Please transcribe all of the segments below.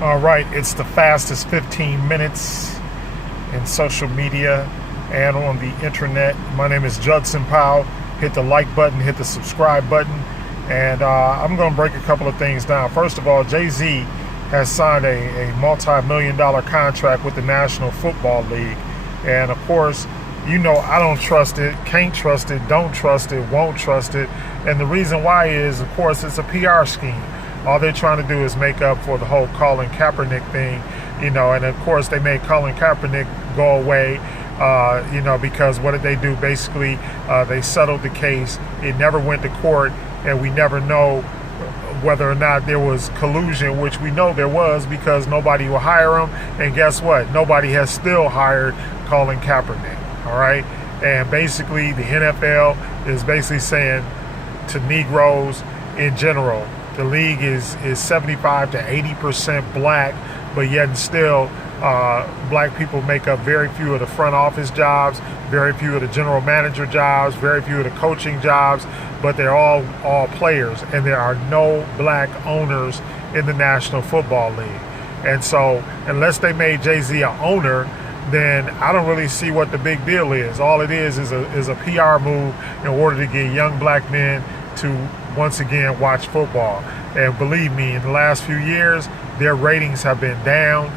All right, it's the fastest 15 minutes in social media and on the internet. My name is Judson Powell. Hit the like button, hit the subscribe button, and I'm going to break a couple of things down. First of all, Jay-Z has signed a multi-million-dollar contract with the National Football League. And of course, you know I don't trust it, can't trust it, don't trust it, won't trust it. And the reason why is, of course, it's a PR scheme. All they're trying to do is make up for the whole Colin Kaepernick thing, and of course they made Colin Kaepernick go away, because what did they do? Basically, they settled the case. It never went to court, and we never know whether or not there was collusion, which we know there was because nobody will hire him. And guess what? Nobody has still hired Colin Kaepernick, all right? And basically the NFL is basically saying to Negroes in general, the league is 75 to 80% black, but yet and still black people make up very few of the front office jobs, very few of the general manager jobs, very few of the coaching jobs, but they're all players, and there are no black owners in the National Football League. And so unless they made Jay-Z an owner, then I don't really see what the big deal is. All it is a PR move in order to get young black men to once again watch football. And believe me, in the last few years, their ratings have been down.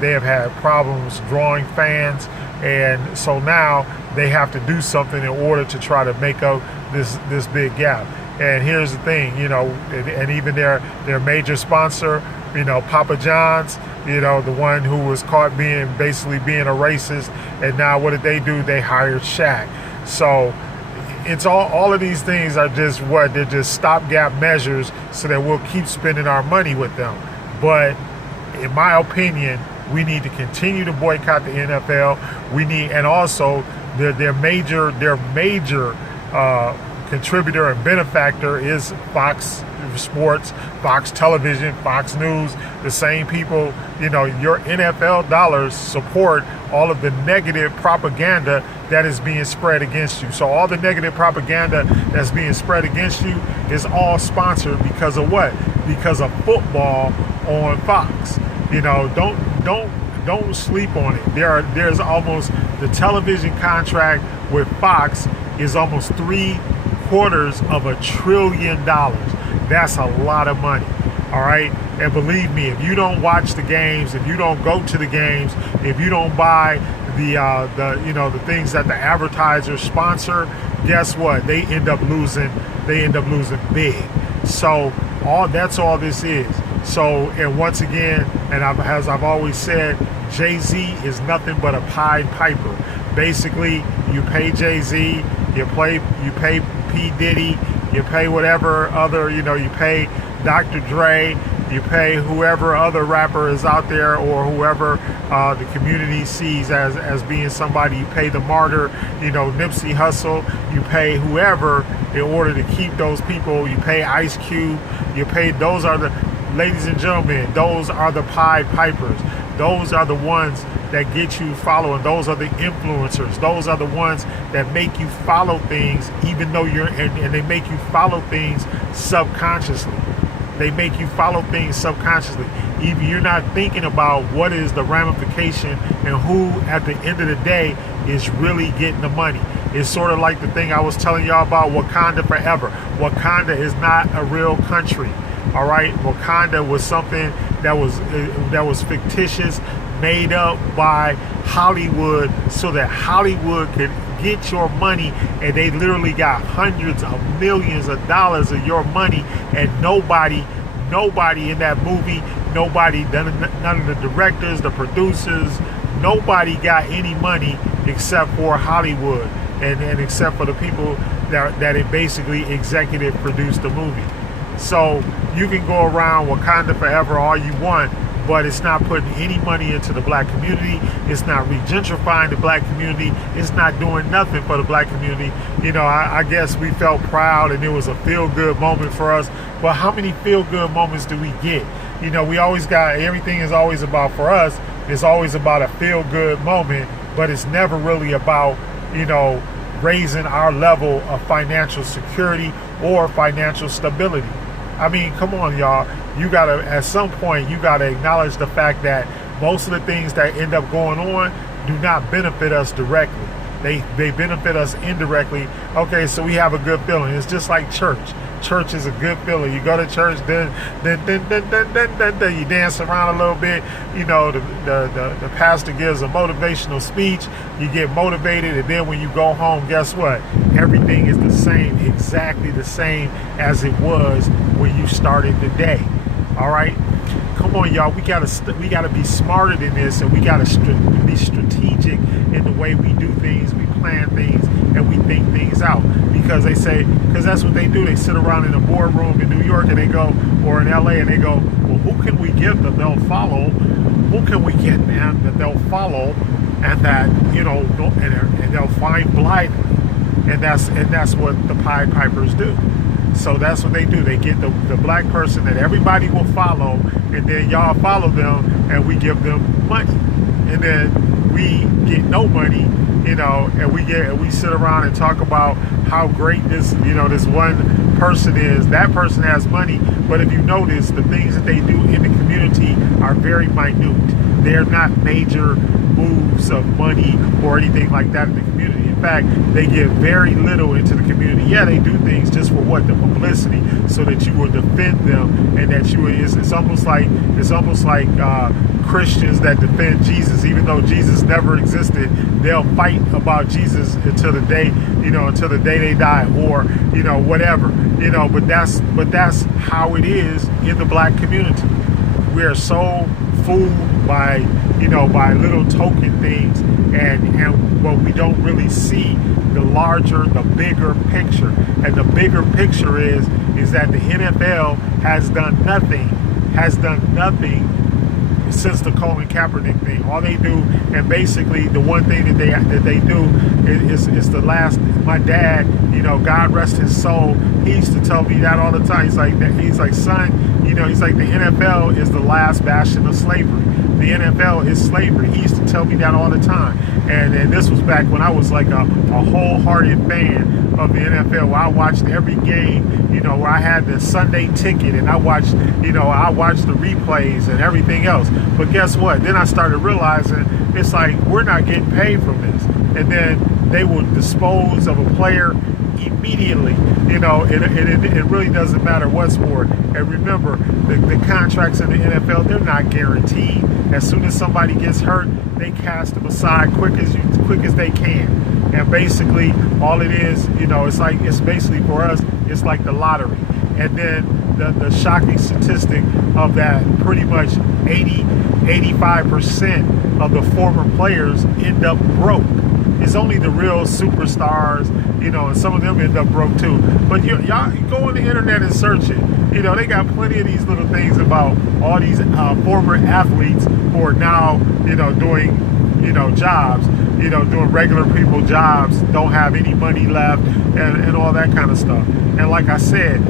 They have had problems drawing fans, and so now they have to do something in order to try to make up this big gap. And here's the thing, and even their major sponsor, Papa John's, the one who was caught basically being a racist, and now what did they do? They hired Shaq. So it's all of these things are just they're just stopgap measures so that we'll keep spending our money with them. But in my opinion, we need to continue to boycott the NFL. And also their major contributor and benefactor is Fox Sports, Fox Television, Fox News. The same people, your NFL dollars support all of the negative propaganda that is being spread against you. So all the negative propaganda that's being spread against you is all sponsored because of what? Because of football on Fox. Don't sleep on it. There's almost, the television contract with Fox is almost $750 billion. That's a lot of money. All right. And believe me, if you don't watch the games, if you don't go to the games, if you don't buy the things that the advertisers sponsor, guess what? They end up losing big. So that's all this is. So, and once again, as I've always said, Jay-Z is nothing but a Pied Piper. Basically, you pay Jay-Z, you pay P. Diddy, you pay whatever other, you pay Dr. Dre, you pay whoever other rapper is out there, or whoever the community sees as being somebody. You pay the martyr, Nipsey Hussle, you pay whoever in order to keep those people. You pay Ice Cube, those are the, ladies and gentlemen, those are the Pied Pipers. Those are the ones that get you following. Those are the influencers. Those are the ones that make you follow things, even though and they make you follow things subconsciously. They make you follow things subconsciously. Even you're not thinking about what is the ramification and who, at the end of the day, is really getting the money. It's sort of like the thing I was telling y'all about Wakanda Forever. Wakanda is not a real country. All right, Wakanda was something that was fictitious, made up by Hollywood so that Hollywood could get your money, and they literally got hundreds of millions of dollars of your money, and nobody in that movie, none of the directors, the producers, nobody got any money except for Hollywood and except for the people that it basically executive produced the movie. So you can go around Wakanda Forever all you want, but it's not putting any money into the black community. It's not regentrifying the black community. It's not doing nothing for the black community. I guess we felt proud and it was a feel-good moment for us. But how many feel-good moments do we get? We always got, everything is always about, for us, it's always about a feel-good moment, but it's never really about, raising our level of financial security or financial stability. I mean, come on, y'all. You gotta, at some point, you gotta acknowledge the fact that most of the things that end up going on do not benefit us directly. They benefit us indirectly. Okay, so we have a good feeling. It's just like church. Church is a good feeling. You go to church, then you dance around a little bit. You know, the pastor gives a motivational speech. You get motivated, and then when you go home, guess what? Everything is the same, exactly the same as it was when you started the day. All right. Come on, y'all. We gotta be smarter than this, and we gotta be strategic in the way we do things, we plan things, and we think things out. Because that's what they do. They sit around in a boardroom in New York, and they go, or in LA, and they go, well, who can we give that they'll follow? Who can we get, man, that they'll follow, and that and they'll find blindly, and that's what the Pied Pipers do. So that's what they do. They get the black person that everybody will follow, and then y'all follow them, and we give them money, and then we get no money, and we sit around and talk about how great this one person is. That person has money, but if you notice, the things that they do in the community are very minute. They're not major moves of money or anything like that in the community. In fact, they give very little into the community. Yeah, they do things just for what? The publicity, so that you will defend them, and that it's almost like Christians that defend Jesus, even though Jesus never existed. They'll fight about Jesus until the day they die, or whatever. But that's how it is in the black community. We are so fooled by little token things, and what we don't really see the bigger picture. And the bigger picture is that the NFL has done nothing since the Colin Kaepernick thing. All they do, and basically the one thing that they do is the last. My dad, God rest his soul, he used to tell me that all the time. He's like, son, he's like, the NFL is the last bastion of slavery. The NFL is slavery. He used to tell me that all the time. And this was back when I was like a wholehearted fan of the NFL, where I watched every game, where I had the Sunday ticket, and I watched the replays and everything else. But guess what? Then I started realizing it's like, we're not getting paid from this. And then they will dispose of a player immediately. It really doesn't matter what sport. And remember, the contracts in the NFL, they're not guaranteed. As soon as somebody gets hurt, they cast them aside quick as they can. And basically, all it is, it's basically for us, it's like the lottery. And then the shocking statistic of that, pretty much 85% of the former players end up broke. It's only the real superstars, and some of them end up broke too. But y'all go on the internet and search it. They got plenty of these little things about all these former athletes who are now, doing, jobs, doing regular people jobs, don't have any money left, and all that kind of stuff. And like I said,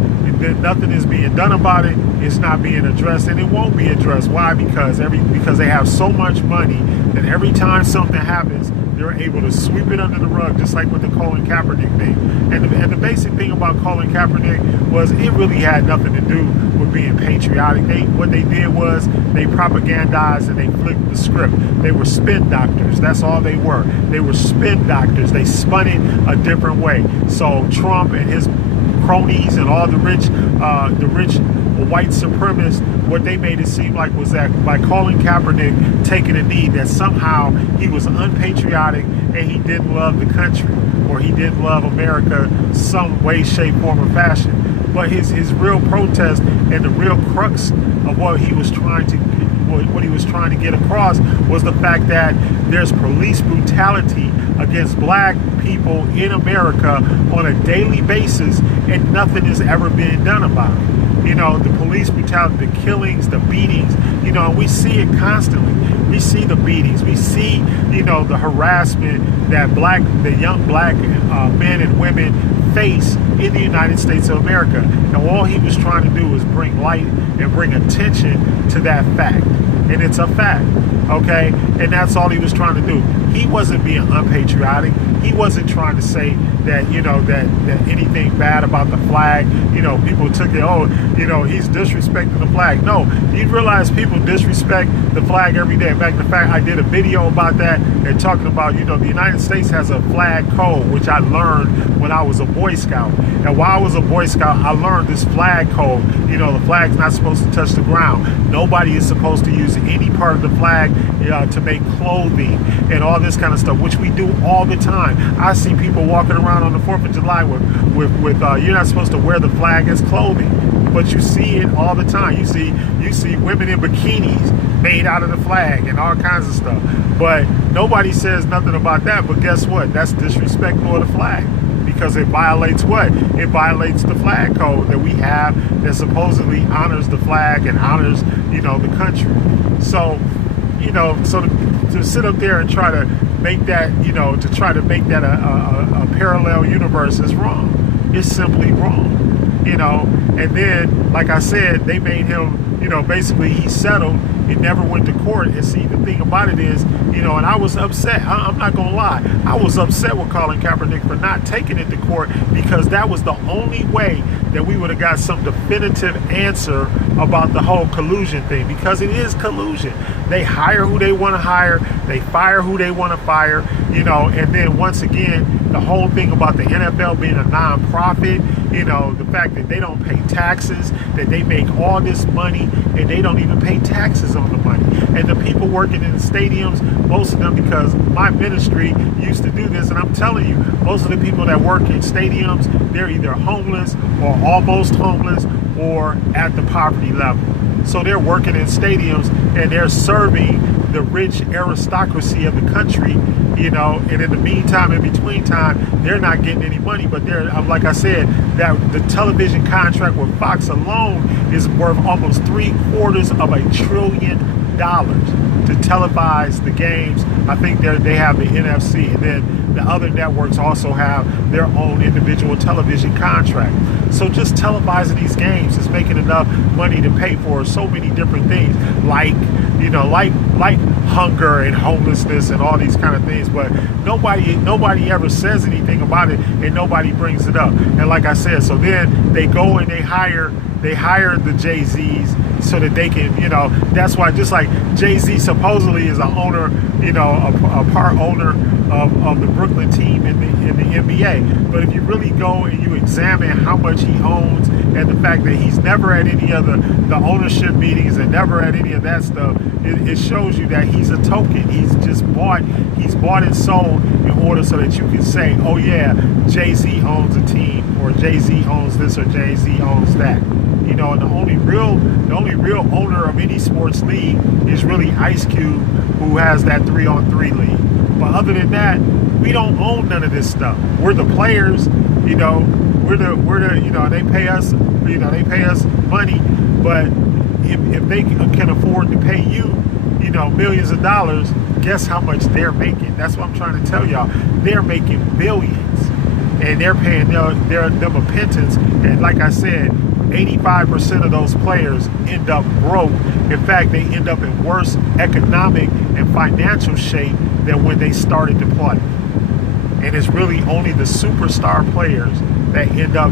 nothing is being done about it. It's not being addressed, and it won't be addressed. Why? Because they have so much money that every time something happens, they're able to sweep it under the rug, just like with the Colin Kaepernick thing. And the basic thing about Colin Kaepernick was it really had nothing to do with being patriotic. What they did was they propagandized and they flipped the script. They were spin doctors. That's all they were. They were spin doctors. They spun it a different way. So Trump and his cronies and all the rich white supremacists, what they made it seem like was that by Colin Kaepernick taking a knee, that somehow he was unpatriotic and he didn't love the country, or he didn't love America some way, shape, form, or fashion. But his real protest and the real crux of what he was trying to get across was the fact that there's police brutality against black people in America on a daily basis, and nothing has ever been done about it. The police brutality, the killings, the beatings, we see it constantly. We see the beatings. We see, the harassment that the young black men and women face in the United States of America. And all he was trying to do was bring light and bring attention to that fact. And it's a fact, okay? And that's all he was trying to do. he wasn't being unpatriotic. He wasn't trying to say that, that anything bad about the flag. People took it, oh, he's disrespecting the flag. No, you realize people disrespect the flag every day. In fact, I did a video about that and talking about, the United States has a flag code, which I learned when I was a Boy Scout. And while I was a Boy Scout, I learned this flag code. The flag's not supposed to touch the ground. Nobody is supposed to use any part of the flag to make clothing and all this kind of stuff, which we do all the time. I see people walking around on the 4th of July with you're not supposed to wear the flag as clothing, but you see it all the time. You see women in bikinis made out of the flag and all kinds of stuff, but nobody says nothing about that. But guess what? That's disrespectful of the flag, because it violates what? It violates the flag code that we have that supposedly honors the flag and honors, the country. So, to sit up there and try to make that, a parallel universe is wrong. It's simply wrong, And then, like I said, they made him, basically he settled. It never went to court. And see, the thing about it is, and I was upset. I'm not going to lie. I was upset with Colin Kaepernick for not taking it to court, because that was the only way that we would have got some definitive answer about the whole collusion thing, because it is collusion. They hire who they want to hire. They fire who they want to fire, and then once again, the whole thing about the NFL being a non-profit, the fact that they don't pay taxes, that they make all this money and they don't even pay taxes on the money. And the people working in the stadiums, most of them, because my ministry used to do this, and I'm telling you, most of the people that work in stadiums, they're either homeless or almost homeless or at the poverty level. So they're working in stadiums and they're serving the rich aristocracy of the country, and in the meantime, in between time, they're not getting any money. But they're, like I said, that the television contract with Fox alone is worth almost $750 billion to televise the games. I think they have the NFC, and then the other networks also have their own individual television contract. So just televising these games is making enough money to pay for so many different things, like hunger and homelessness and all these kind of things. But nobody ever says anything about it, and nobody brings it up. And like I said, so then they go and they hire the Jay-Z's so that they can, that's why, just like Jay-Z supposedly is a owner, a part owner of the Brooklyn team in the NBA. But if you really go and you examine how much he owns, and the fact that he's never at any of the ownership meetings and never at any of that stuff, it shows you that he's a token. He's bought and sold in order so that you can say, oh yeah, Jay-Z owns a team, or Jay-Z owns this, or Jay-Z owns that. And the only real owner of any sports league is really Ice Cube, who has that 3-on-3 league. But other than that, we don't own none of this stuff. We're the players, we're the they pay us, they pay us money. But if they can afford to pay you, millions of dollars, guess how much they're making? That's what I'm trying to tell y'all. They're making billions, and they're paying them a pittance. And like I said, 85% of those players end up broke. In fact, they end up in worse economic and financial shape than when they started to play. And it's really only the superstar players that end up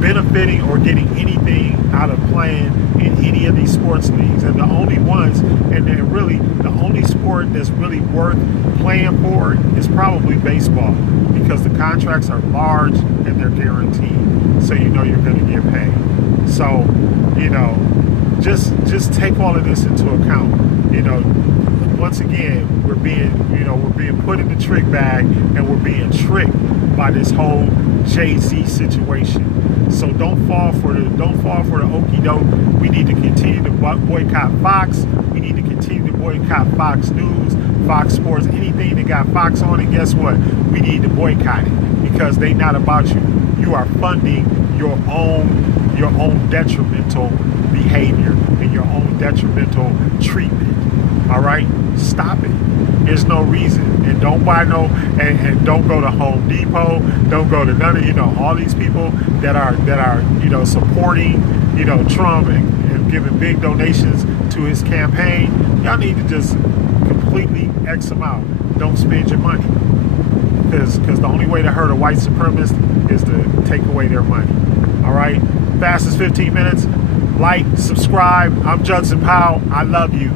benefiting or getting anything out of playing in any of these sports leagues. And the only ones, and then really the only sport that's really worth playing for is probably baseball, because the contracts are large and they're guaranteed. So you're going to get paid. So, just take all of this into account. Once again, we're being put in the trick bag, and we're being tricked by this whole Jay-Z situation. So don't fall for the okie doke. We need to continue to boycott Fox. We need to continue to boycott Fox News, Fox Sports, anything that got Fox on it. Guess what? We need to boycott it, because they not about you. You are funding your own detrimental behavior and your own detrimental treatment. All right, stop it. There's no reason. And don't buy and don't go to Home Depot. Don't go to none of all these people that are supporting Trump and giving big donations to his campaign. Y'all need to just completely X them out. don't spend your money. Because the only way to hurt a white supremacist is to take away their money. All right? Fastest 15 minutes. Like, subscribe. I'm Judson Powell. I love you.